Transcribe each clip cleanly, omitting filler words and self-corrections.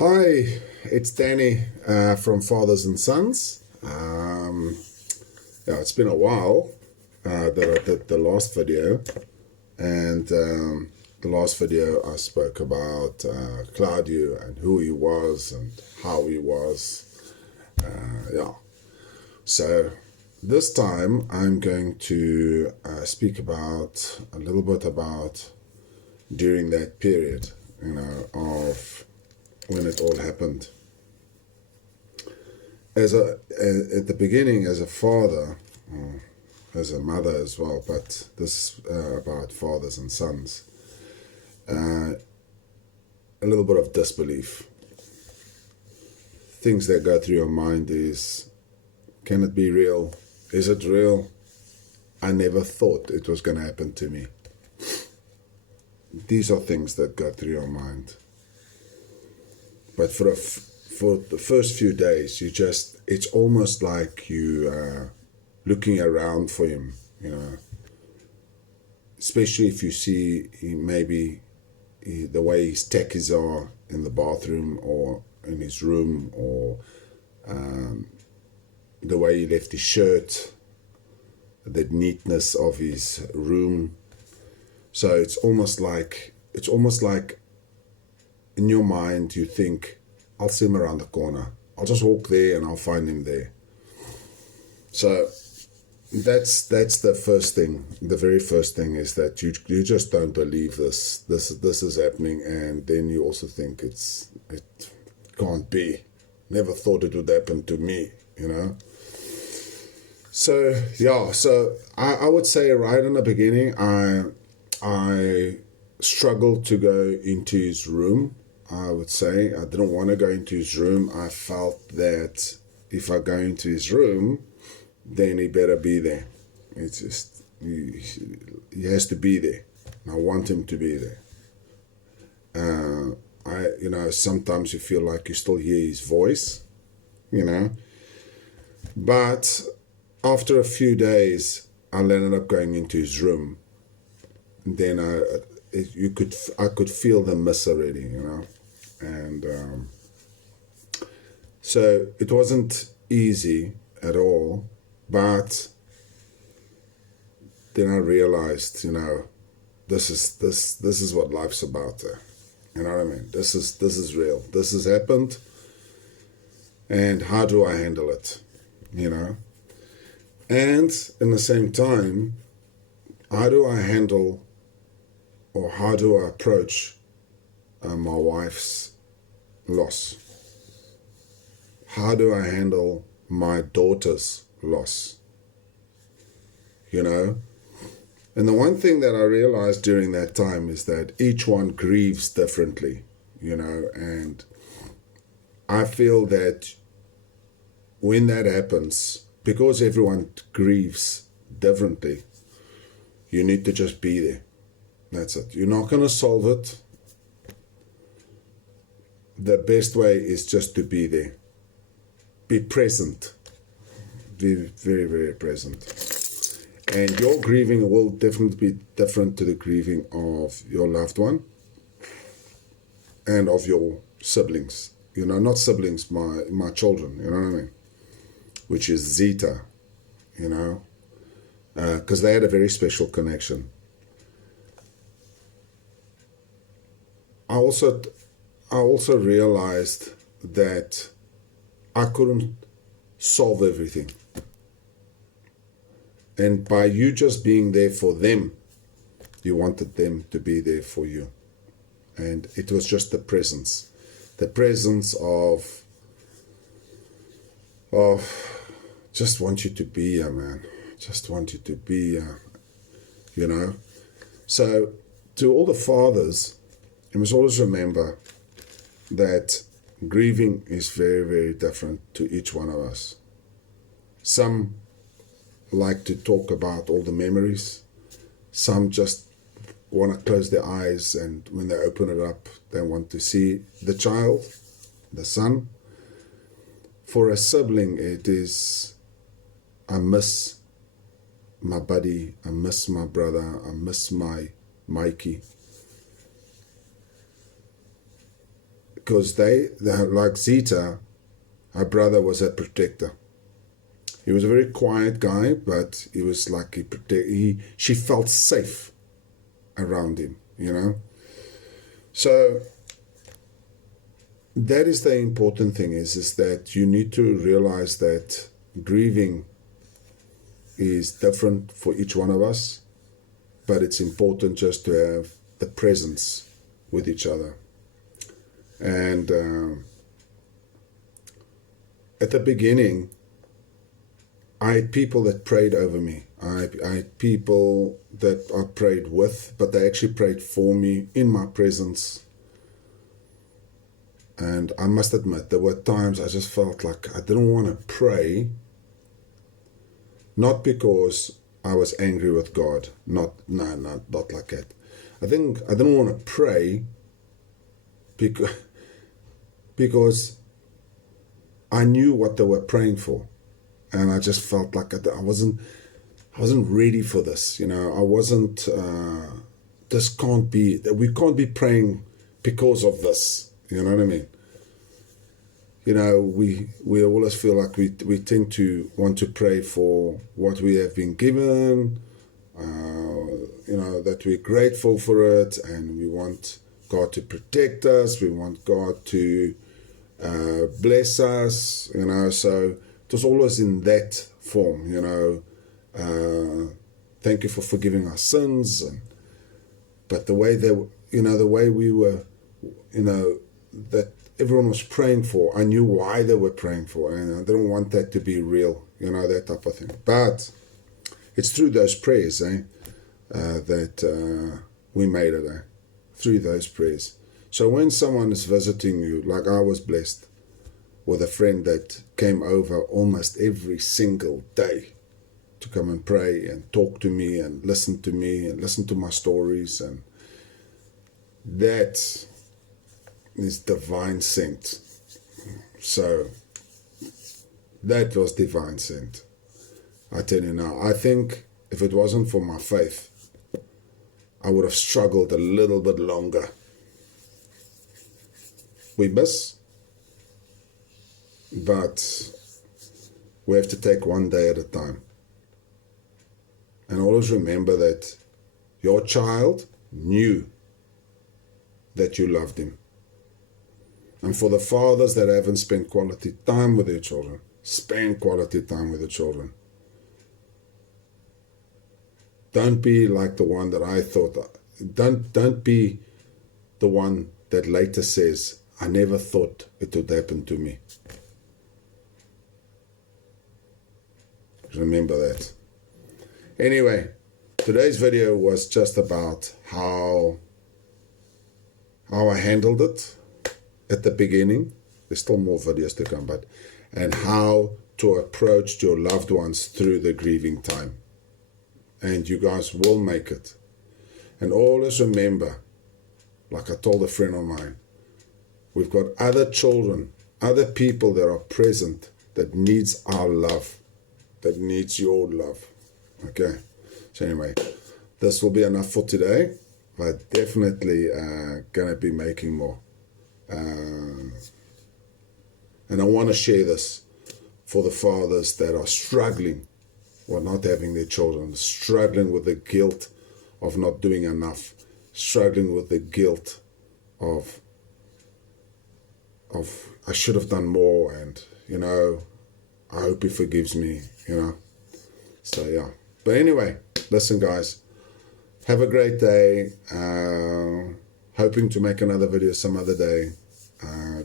Hi, it's Danny from Fathers and Sons. Yeah, it's been a while that I did the last video, and the last video I spoke about Claudio and who he was and how he was. Yeah, so this time I'm going to speak about a little bit about during that period, of when it all happened. At the beginning, as a father, as a mother as well, but this is about fathers and sons. A little bit of disbelief. Things that go through your mind is, can it be real? Is it real? I never thought it was going to happen to me. These are things that go through your mind. But for the first few days, it's almost like you looking around for him, especially if you see the way his tackies are in the bathroom or in his room, or the way he left his shirt, the neatness of his room. So it's almost like in your mind you think, I'll see him around the corner. I'll just walk there and I'll find him there. So that's the first thing. The very first thing is that you just don't believe this is happening, and then you also think it can't be. Never thought it would happen to me, So yeah, so I would say right in the beginning, I struggled to go into his room. I would say I didn't want to go into his room. I felt that if I go into his room, then he better be there. It's just, he has to be there. I want him to be there. Sometimes you feel like you still hear his voice, But after a few days, I ended up going into his room. And then I could feel the miss already, And so it wasn't easy at all, but then I realized, this is what life's about. You know what I mean? This is real. This has happened, and how do I handle it? And in the same time, how do I handle, or how do I approach my wife's loss? How do I handle my daughter's loss? And the one thing that I realized during that time is that each one grieves differently, and I feel that when that happens, because everyone grieves differently, you need to just be there. That's it. You're not going to solve it. The best way is just to be there. Be present. Be very, very present. And your grieving will definitely be different to the grieving of your loved one and of your siblings. Not siblings, my children, you know what I mean? Which is Zeta, because they had a very special connection. I also realized that I couldn't solve everything. And by you just being there for them, you wanted them to be there for you. And it was just the presence of just want you to be here, man. Just want you to be here, So to all the fathers, you must always remember that grieving is very, very different to each one of us. Some like to talk about all the memories. Some just want to close their eyes, and when they open it up, they want to see the child, the son. For a sibling, it is, I miss my buddy, I miss my brother, I miss my Mikey. because they like Zita, her brother was a protector. He was a very quiet guy, but he was like she felt safe around him, you know. So that is the important thing is that you need to realize that grieving is different for each one of us, but it's important just to have the presence with each other. And at the beginning, I had people that prayed over me. I had people that I prayed with, but they actually prayed for me in my presence. And I must admit, there were times I just felt like I didn't want to pray, not because I was angry with God. Not like that. I think I didn't want to pray because I knew what they were praying for. And I just felt like I wasn't ready for this, you know. I wasn't. This can't be. We can't be praying because of this. You know what I mean? You know, we always feel like we tend to want to pray for what we have been given. You know, that we're grateful for it, and we want God to protect us. We want God to bless us. You know, so. It was always in that form, you know. Thank you for forgiving our sins, but the way the way we were, you know, that everyone was praying for, I knew why they were praying for, and I didn't want that to be real, you know, that type of thing. But it's through those prayers, that we made it, through those prayers. So when someone is visiting you, like I was blessed with a friend that came over almost every single day to come and pray and talk to me and listen to my stories, and that is divine sent. So that was divine sent. I tell you now, I think if it wasn't for my faith, I would have struggled a little bit longer. We miss, but we have to take one day at a time. And always remember that your child knew that you loved him. And for the fathers that haven't spent quality time with their children, spend quality time with the children. Don't be like the one that I thought. Don't be the one that later says, I never thought it would happen to me. Remember that. Anyway, today's video was just about how I handled it at the beginning. There's still more videos to come, and how to approach your loved ones through the grieving time. And you guys will make it. And always remember, like I told a friend of mine, we've got other children, other people that are present that needs our love, that needs your love. Okay? So anyway, this will be enough for today, but definitely going to be making more. And I want to share this for the fathers that are struggling or not having their children, struggling with the guilt of not doing enough, struggling with the guilt of I should have done more, and you know, I hope he forgives me, you know. So yeah, but anyway, listen guys, have a great day. Hoping to make another video some other day.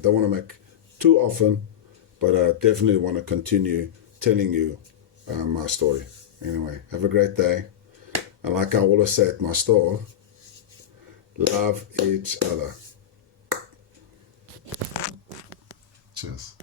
Don't want to make too often, but I definitely want to continue telling you my story. Anyway, have a great day. And like I always say at my store, love each other. Cheers.